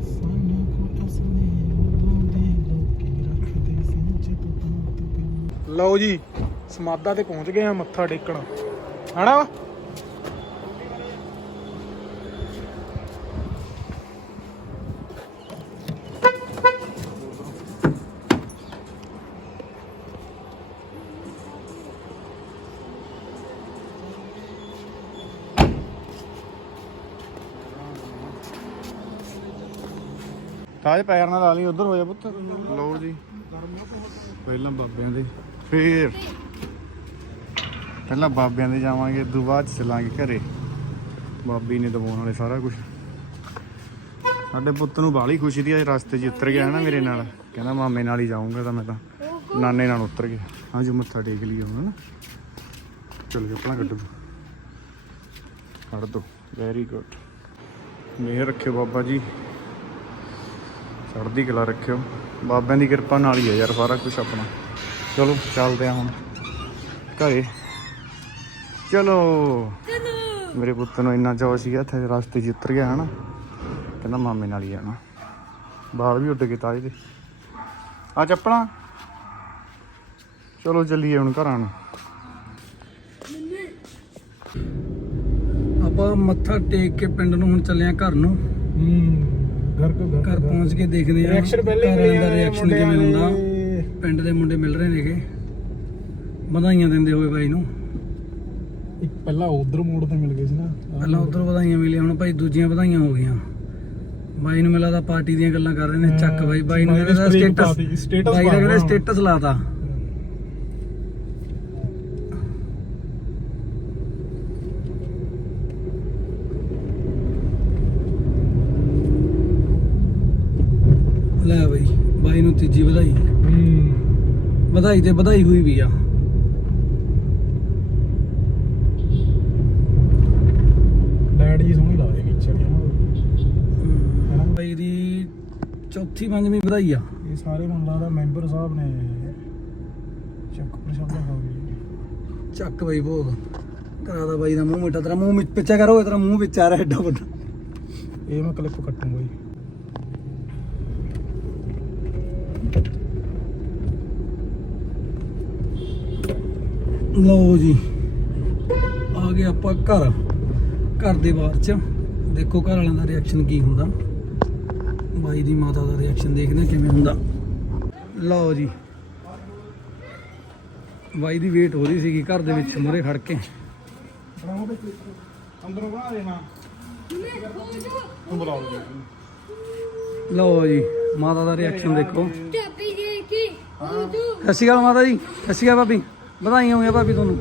ਸਾਨੂੰ ਕੋ ਅਸਲੀ ਉਦੋਂ ਦੇ ਲੋਕੀ ਰੱਖਦੇ ਸੀ ਜਦੋਂ ਲਓ ਜੀ ਸਮਾਧਾ ਤੇ ਪਹੁੰਚ ਗਏ ਆ ਮੱਥਾ ਟੇਕਣ। ਹਨਾ? ਤਾਜ ਪੈਰ ਨਾਲ ਲਾ ਲਈ? ਉਧਰ ਹੋ ਜਾ ਪੁੱਤ। ਲਓ ਜੀ। ਪਹਿਲਾਂ ਬਾਬਿਆਂ ਦੇ। ਫੇਰ। ਪਹਿਲਾਂ ਬਾਬਿਆਂ ਦੇ ਜਾਵਾਂਗੇ ਉਦੋਂ ਬਾਅਦ 'ਚ ਚੱਲਾਂਗੇ ਘਰੇ। ਬਾਬੀ ਨੇ ਦਵਾਉਣ ਵਾਲੇ ਸਾਰਾ ਕੁਝ ਸਾਡੇ ਪੁੱਤ ਨੂੰ ਬਾਹਲੀ ਖੁਸ਼ੀ ਦੀ ਅੱਜ ਰਸਤੇ 'ਚ ਉਤਰ ਗਿਆ ਹੈ ਨਾ ਮੇਰੇ ਨਾਲ। ਕਹਿੰਦਾ ਮਾਮੇ ਨਾਲ ਹੀ ਜਾਊਂਗਾ ਤਾਂ ਮੈਂ ਤਾਂ। ਨਾਨੇ ਨਾਲ ਉਤਰ ਗਿਆ। ਹਾਂ ਜੀ ਮੱਥਾ ਟੇਕ ਲਿਆ ਹੁਣ ਨਾ। ਚਲ ਗਿਆ ਆਪਣਾ ਕੱਢੋ ਕੱਢ ਦੋ। ਵੈਰੀ ਗੁੱਡ ਮਿਹਰ ਰੱਖਿਓ ਬਾਬਾ ਜੀ। ਚੜ੍ਹਦੀ ਕਲਾ ਰੱਖਿਓ। ਬਾਬਿਆਂ ਦੀ ਕਿਰਪਾ ਨਾਲ ਹੀ ਹੈ ਯਾਰ, ਸਾਰਾ ਕੁਝ ਆਪਣਾ। ਚਲੋ ਚੱਲਦੇ ਆ ਹੁਣ ਘਰੇ। ਚਲੋ। ਮੇਰੇ ਪੁੱਤ ਨੂੰ ਇੰਨਾ ਚਾਅ ਸੀਗਾ ਇੱਥੇ ਰਸਤੇ 'ਚ ਉਤਰ ਗਿਆ ਹਨਾ। ਕਹਿੰਦਾ ਮਾਮੇ ਨਾਲ ਹੀ ਜਾਣਾ ਬਾਲ ਵੀ ਉੱਡ ਗਏ ਦੇ। ਆ ਚੱਪਲਾਂ। ਚਲੋ ਚੱਲੀਏ ਹੁਣ ਘਰਾਂ ਨੂੰ। ਆਪਾਂ ਮੱਥਾ ਟੇਕ ਕੇ ਪਿੰਡ ਨੂੰ ਹੁਣ ਚੱਲੇ ਆ ਘਰ ਨੂੰ। ਘਰ ਕੋ ਘਰ ਪਹੁੰਚ ਕੇ ਦੇਖਦੇ ਆ Reaction ਪਹਿਲੇ ਦਾ ਰਿਐਕਸ਼ਨ ਕਿਵੇਂ ਹੁੰਦਾ। ਪਿੰਡ ਦੇ ਮੁੰਡੇ ਮਿਲ ਰਹੇ ਨੇਗੇ। ਵਧਾਈਆਂ ਦਿੰਦੇ ਹੋਏ ਬਾਈ ਨੂੰ। ਇੱਕ ਪਹਿਲਾਂ ਉਧਰ ਮੋੜ ਤੇ ਮਿਲ ਗਏ ਸੀ ਨਾ। ਪਹਿਲਾਂ ਉਧਰ ਵਧਾਈਆਂ ਮਿਲੀਆਂ ਹੁਣ ਭਾਈ ਦੂਜੀਆਂ ਵਧਾਈਆਂ ਹੋ ਗਈਆਂ। ਬਾਈ ਨੂੰ ਮਿਲਾ ਪਾਰਟੀ ਦੀਆਂ ਗੱਲਾਂ ਕਰ ਰਹੇ ਨੇ ਚੱਕ ਬਾਈ। ਬਾਈ ਨੂੰ streak ਸਟੇਟਸ status ਬਾਈ ਦਾ ਕਹਿੰਦਾ। ਸਟੇਟਸ ਲਾਤਾ। ਲੈ ਬਾਈ ਬਾਈ ਨੂੰ ਤੀਜੀ ਵਧਾਈ। ਵਧਾਈ ਤੇ ਵਧਾਈ ਹੋਈ ਵੀ ਆ। ਡੈਡ ਜੀ ਸੋਹਣੀ ਲੱਗਦੇ ਪਿੱਛੇ ਹੈਨਾ? ਬਾਈ ਦੀ ਚੌਥੀ ਪੰਜਵੀਂ ਵਧਾਈ ਆ। ਇਹ ਸਾਰੇ ਮੈਨੂੰ ਲੱਗਦਾ ਮੈਂਬਰ ਸਾਹਿਬ ਨੇ ਚੱਕ ਪ੍ਰਸ਼ਾਦਾ ਖਾ ਗਏ ਚੱਕ ਬਾਈ ਭੋਗ। ਕਰਾ ਦਾ ਬਾਈ ਦਾ ਮੂੰਹ ਮਿੱਟਾ ਤੇਰਾ ਮੂੰਹ ਮਿੱਟ ਪਿੱਛਾ ਕਰੋ ਤੇਰਾ ਮੂੰਹ ਵਿੱਚ ਆ ਰਿਹਾ ਏਡਾ ਵੱਡਾ। ਇਹ ਮੈਂ ਕਲਿੱਪ ਕੱਟੂੰਗਾ ਜੀ। ਲਓ ਜੀ ਆ ਗਏ ਆਪਾਂ ਘਰ। ਘਰ ਦੇ ਬਾਹਰ ਚ। ਦੇਖੋ ਘਰ ਵਾਲਿਆਂ ਦਾ ਰਿਐਕਸ਼ਨ ਕੀ ਹੁੰਦਾ। ਬਾਈ ਦੀ ਮਾਤਾ ਦਾ ਰਿਐਕਸ਼ਨ ਦੇਖਦੇ ਕਿਵੇਂ ਹੁੰਦਾ। ਲਓ ਜੀ। ਬਾਈ ਦੀ ਵੇਟ ਹੋ ਰਹੀ ਸੀਗੀ ਘਰ ਦੇ ਵਿੱਚ ਮੁਰੇ ਖੜ ਕੇ। ਅੰਦਰੋਂ ਬਣਾ ਦੇਣਾ ਤੂੰ ਬੁਲਾਓ ਲਓ ਜੀ ਮਾਤਾ ਦਾ ਰਿਐਕਸ਼ਨ ਦੇਖੋ। ਸਤਿ ਸ਼੍ਰੀ ਅਕਾਲ ਮਾਤਾ ਜੀ ਸਤਿ ਸ਼੍ਰੀ ਅਕਾਲ ਭਾਬੀ। ਵਧਾਈਆਂ ਹੋਈਆਂ ਭਾਬੀ ਤੁਹਾਨੂੰ।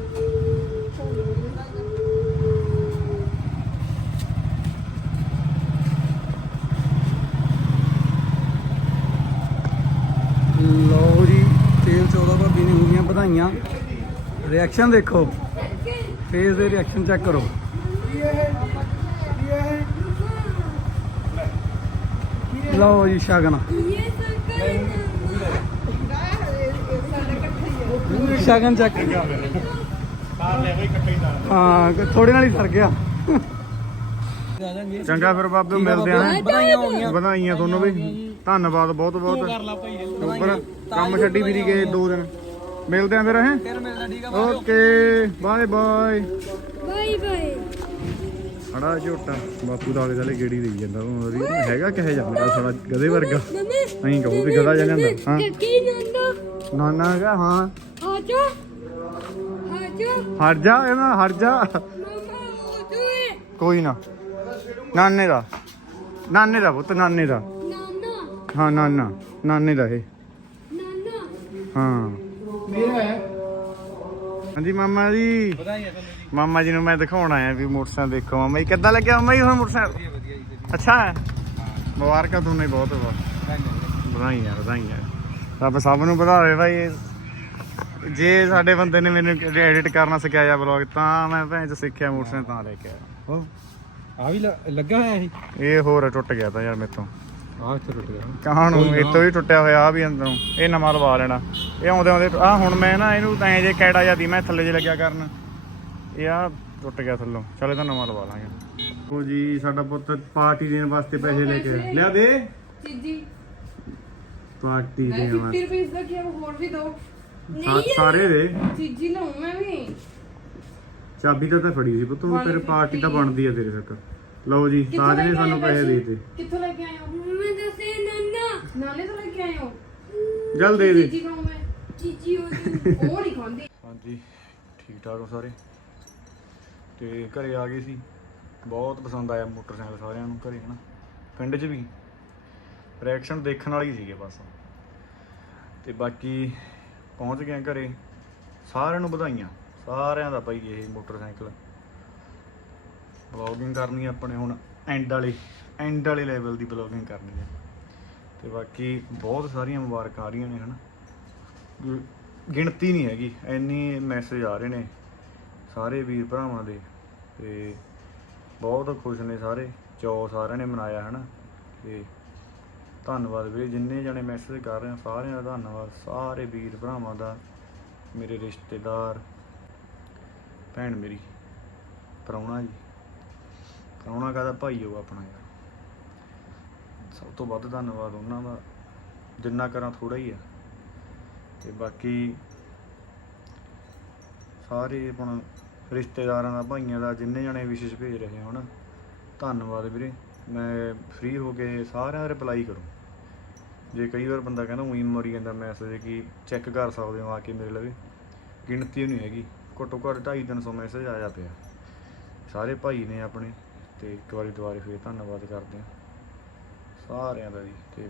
ਲਓ ਜੀ, ਤੇਲ 14 ਭਾਬੀ ਨੇ ਹੋਈਆਂ ਵਧਾਈਆਂ। ਰਿਐਕਸ਼ਨ ਦੇਖੋ। ਫੇਸ ਦੇ ਰਿਐਕਸ਼ਨ ਚੈੱਕ ਕਰੋ। ਲਓ ਜੀ, ਸ਼ਗਨ। ਇਹ ਸਰਕਾਰ ਸ਼ਗਨ ਚੈੱਕ ਹਾਂ ਥੋੜੇ ਨਾਲ ਹੀ ਸਰ ਗਿਆ। ਚੰਗਾ ਫਿਰ ਬਾਬੇ ਮਿਲਦੇ ਆਂ ਵਧਾਈਆਂ ਤੁਹਾਨੂੰ ਵੀ। ਧੰਨਵਾਦ ਬਹੁਤ ਬਹੁਤ। ਉੱਪਰ ਕੰਮ ਛੱਡੀ ਫਿਰੀ ਗਏ ਦੋ ਦਿਨ। ਮਿਲਦੇ ਆਂ ਫਿਰ ਹੈ? ਫਿਰ ਮਿਲਦਾ ਠੀਕ ਆ ਓਕੇ ਬਾਏ ਬਾਏ। ਬਾਈ ਬਾਈ ਖੜਾ ਝੋਟਾ। ਬਾਪੂ ਦਾ ਆਲੇ ਦੁਆਲੇ ਗੇੜੀ ਦੇਈ ਜਾਂਦਾ। ਉਹ ਹੈਗਾ ਕਿਹੇ ਜਾ ਮੇਰਾ ਸਾਲਾ ਗਧੇ ਵਰਗਾ। ਨਹੀਂ ਕਹੋ ਵੀ ਜਾ ਜਾਂਦਾ ਹਾਂ। ਕੀ ਨੰਦਾ ਨਾਨਾ ਹੈਗਾ ਹਾਂ। ਆਜੋ ਆਜੋ ਹਟ ਜਾ ਇਹਨਾਂ ਹਟ ਜਾ। ਮਮਾ ਕੋਈ ਨਾ। ਨਾਨੇ ਦਾ। ਨਾਨੇ ਦਾ ਪੁੱਤ ਨਾਨੇ ਦਾ। ਨਾਨਾ। ਹਾਂ ਨਾਨਾ। ਨਾਨੇ ਦਾ ਇਹ। ਨਾਨਾ। ਹਾਂ। ਮੇਰਾ ਹੈ। ਹਾਂਜੀ ਮਾਮਾ ਜੀ। ਵਧਾਈਆਂ ਤੁਹਾਨੂੰ ਜੀ। ਮਾਮਾ ਜੀ ਨੂੰ ਮੈਂ ਦਿਖਾਉਣ ਆਇਆ ਵੀ ਮੋਟਰਸਾਈਕਲ ਦੇਖੋ। ਮਾਮਾ ਜੀ ਕਿੱਦਾਂ ਲੱਗਿਆ ਮਾਮਾ ਜੀ ਹੁਣ ਮੋਟਰਸਾਈਕਲ? ਵਧੀਆ ਜੀ ਅੱਛਾ ਹੈ? ਮੁਬਾਰਕਾਂ ਤੁਹਾਨੂੰ ਬਹੁਤ ਬਹੁਤ। ਵਧਾਈਆਂ ਵਧਾਈਆਂ। ਰੱਬ ਸਭ ਨੂੰ ਵਧਾਵੇ ਭਾਈ ਜੇ ਸਾਡੇ ਬੰਦੇ ਨੇ ਮੈਨੂੰ ਐਡਿਟ ਕਰਨਾ ਸਿਖਾਇਆ ਵਲੌਗ ਤਾਂ ਮੈਂ ਭੈਣ ਚ ਸਿੱਖਿਆ ਮੋਟਰਸਾਈਕਲ ਤਾਂ ਲੈ ਕੇ ਆਇਆ। ਉਹ ਆ ਵੀ ਲੱਗਾ ਹੋਇਆ ਇਹ? ਇਹ ਹੋਰ ਟੁੱਟ ਗਿਆ ਤਾਂ ਯਾਰ ਮੇਤੋਂ ਆ ਇੱਥੇ ਟੁੱਟ ਗਿਆ। ਕਹਾਂ ਨੂੰ। ਇਹ ਤੋਂ ਵੀ ਟੁੱਟਿਆ ਹੋਇਆ ਆ ਵੀ ਅੰਦਰੋਂ। ਇਹ ਨਵਾਂ ਲਵਾ ਲੈਣਾ। ਇਹ ਆਉਂਦੇ ਆਉਂਦੇ ਆ ਹੁਣ ਮੈਂ ਨਾ ਇਹਨੂੰ ਤਾਂ ਜੇ ਕੈੜਾ ਜਾਂਦੀ ਮੈਂ ਥੱਲੇ ਜੇ ਲੱਗਿਆ ਕਰਨ। ਇਹ ਆ ਟੁੱਟ ਗਿਆ ਥੱਲੋਂ। ਚਲ ਇਹਦਾ ਨਵਾਂ ਲਵਾ ਲਾਂਗੇ। ਉਹ ਜੀ ਸਾਡਾ ਪੁੱਤ ਪਾਰਟੀ ਦੇਣ ਵਾਸਤੇ ਪੈਸੇ ਲੈ ਕੇ। ਲਿਆ ਦੇ। ਚੀਜੀ। ਪਾਰਟੀ ਮੈਂ ਦੇਣ 50 ਵਾਸਤੇ ਰੁਪਏ ਦਾ ਕਿਹਾ ਹੋਰ ਵੀ ਦੋ। ਸਾ- ਸਾਰੇ ਦੇ। ਚੀਜੀ ਲਊਂ ਮੈਂ ਵੀ। ਚਾਬੀ ਤਾਂ ਤਾਂ ਫੜੀ ਸੀ ਪੁੱਤ ਹੁਣ ਤੇਰੇ ਪਾਰਟੀ ਤਾਂ ਬਣਦੀ ਆ ਤੇਰੇ ਤੱਕ। ਲਓ ਜੀ ਸਾਰੇ ਨੇ ਕੇ ਸਾਨੂੰ ਪੈਸੇ ਪੈਸੇ? ਦੇਤੇ। ਕਿੱਥੋਂ ਲੈ ਕੇ ਆਏ ਹੋ? ਮੈਂ ਦੱਸੇ ਨਾਨਾ। ਨਾਲੇ ਤੋਂ ਲੈ ਕੇ ਆਏ ਹੋ? ਜਲ ਦੇ ਦੇ। ਚੀਜੀ ਖਾਉਂ ਮੈਂ। ਹੋ ਗਈ ਉਹ ਨਹੀਂ ਖਾਂਦੀ। ਹਾਂਜੀ ਠੀਕ ਠਾਕ ਹੋ ਸਾਰੇ? ਤੇ ਘਰੇ ਆ ਗਏ ਸੀ। ਬਹੁਤ ਪਸੰਦ ਆਇਆ ਮੋਟਰਸਾਈਕਲ ਸਾਰਿਆਂ ਨੂੰ ਘਰੇ ਹਨਾ? ਪਿੰਡ 'ਚ ਵੀ? ਰਿਐਕਸ਼ਨ ਦੇਖਣ ਵਾਲੀ ਸੀਗੇ ਬਸ। ਤੇ ਬਾਕੀ ਪਹੁੰਚ ਗਏ ਘਰੇ। ਸਾਰਿਆਂ ਨੂੰ ਵਧਾਈਆਂ। ਸਾਰਿਆਂ ਦਾ ਭਾਈ ਇਹ ਮੋਟਰਸਾਈਕਲ। ਬਲੌਗਿੰਗ ਕਰਨੀ ਆਪਣੇ ਹੁਣ ਐਂਡ ਵਾਲੇ ਐਂਡ ਵਾਲੇ ਲੈਵਲ ਦੀ ਬਲੌਗਿੰਗ ਕਰਨੀ ਹੈ ਤੇ ਬਾਕੀ ਬਹੁਤ ਸਾਰੀਆਂ ਮੁਬਾਰਕਾਂ ਆ ਰਹੀਆਂ ਨੇ, ਹਨਾ। ਵੀ ਗਿਣਤੀ ਨਹੀਂ ਹੈਗੀ, ਇੰਨੀ ਮੈਸੇਜ ਆ ਰਹੇ ਨੇ ਸਾਰੇ ਵੀਰ ਭਰਾਵਾਂ ਦੇ। ਤੇ ਬਹੁਤ ਖੁਸ਼ ਨੇ ਸਾਰੇ, ਚੌ ਸਾਰਿਆਂ ਨੇ ਮਨਾਇਆ, ਹਨਾ। ਤੇ ਧੰਨਵਾਦ ਵੀਰੇ, ਜਿੰਨੇ ਜਣੇ ਮੈਸੇਜ ਕਰ ਰਹੇ ਆ, ਸਾਰਿਆਂ ਦਾ ਧੰਨਵਾਦ। ਸਾਰੇ ਵੀਰ ਭਰਾਵਾਂ ਦਾ, ਮੇਰੇ ਰਿਸ਼ਤੇਦਾਰ, ਭੈਣ ਮੇਰੀ, ਪ੍ਰਾਹੁਣਾ ਜੀ। ਪ੍ਰਾਹੁਣਾ ਕਹਦਾ? ਭਾਈ ਹੋ ਆਪਣਾ ਯਾਰ। ਸਭ ਤੋਂ ਵੱਧ ਧੰਨਵਾਦ ਉਹਨਾਂ ਦਾ, ਜਿੰਨਾ ਕਰਾਂ ਥੋੜਾ ਹੀ ਆ। ਤੇ ਬਾਕੀ ਸਾਰੇ ਆਪਣਾ ਰਿਸ਼ਤੇਦਾਰਾਂ ਦਾ, ਭਾਈਆਂ ਦਾ, ਜਿੰਨੇ ਜਣੇ ਵਿਸ਼ੇਸ਼ ਭੇਜ ਰਹੇ ਹੋ ਨਾ ਧੰਨਵਾਦ ਵੀਰੇ। ਮੈਂ ਫ੍ਰੀ ਹੋ ਕੇ ਸਾਰਿਆਂ ਦਾ ਰਿਪਲਾਈ ਕਰੂੰ। ਜੇ ਕਈ ਵਾਰ ਬੰਦਾ ਕਹਿੰਦਾ ਉਹੀ ਮਰੀ ਜਾਂਦਾ ਮੈਸੇਜ ਕਿ ਚੈੱਕ ਕਰ ਸਕਦੇ ਹੋ ਆ ਕੇ ਮੇਰੇ ਲਵੇ, ਗਿਣਤੀ ਨਹੀਂ ਹੈਗੀ, ਘੱਟੋ ਘੱਟ 2.5 300 ਮੈਸੇਜ ਆਇਆ ਪਿਆ ਸਾਰੇ ਭਾਈ ਨੇ ਆਪਣੇ, ਤੇ ਇੱਕ ਵਾਰੀ ਦੁਬਾਰੇ ਫੇਰ ਧੰਨਵਾਦ ਕਰਦੇ ਹਾਂ। ਸਾਰਿਆਂ ਦਾ ਜੀ, ਤੇ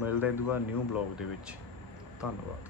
ਮਿਲਦੇ ਹਾਂ ਦੁਬਾਰਾ ਨਿਊ ਬਲੌਗ ਦੇ ਵਿੱਚ। ਧੰਨਵਾਦ।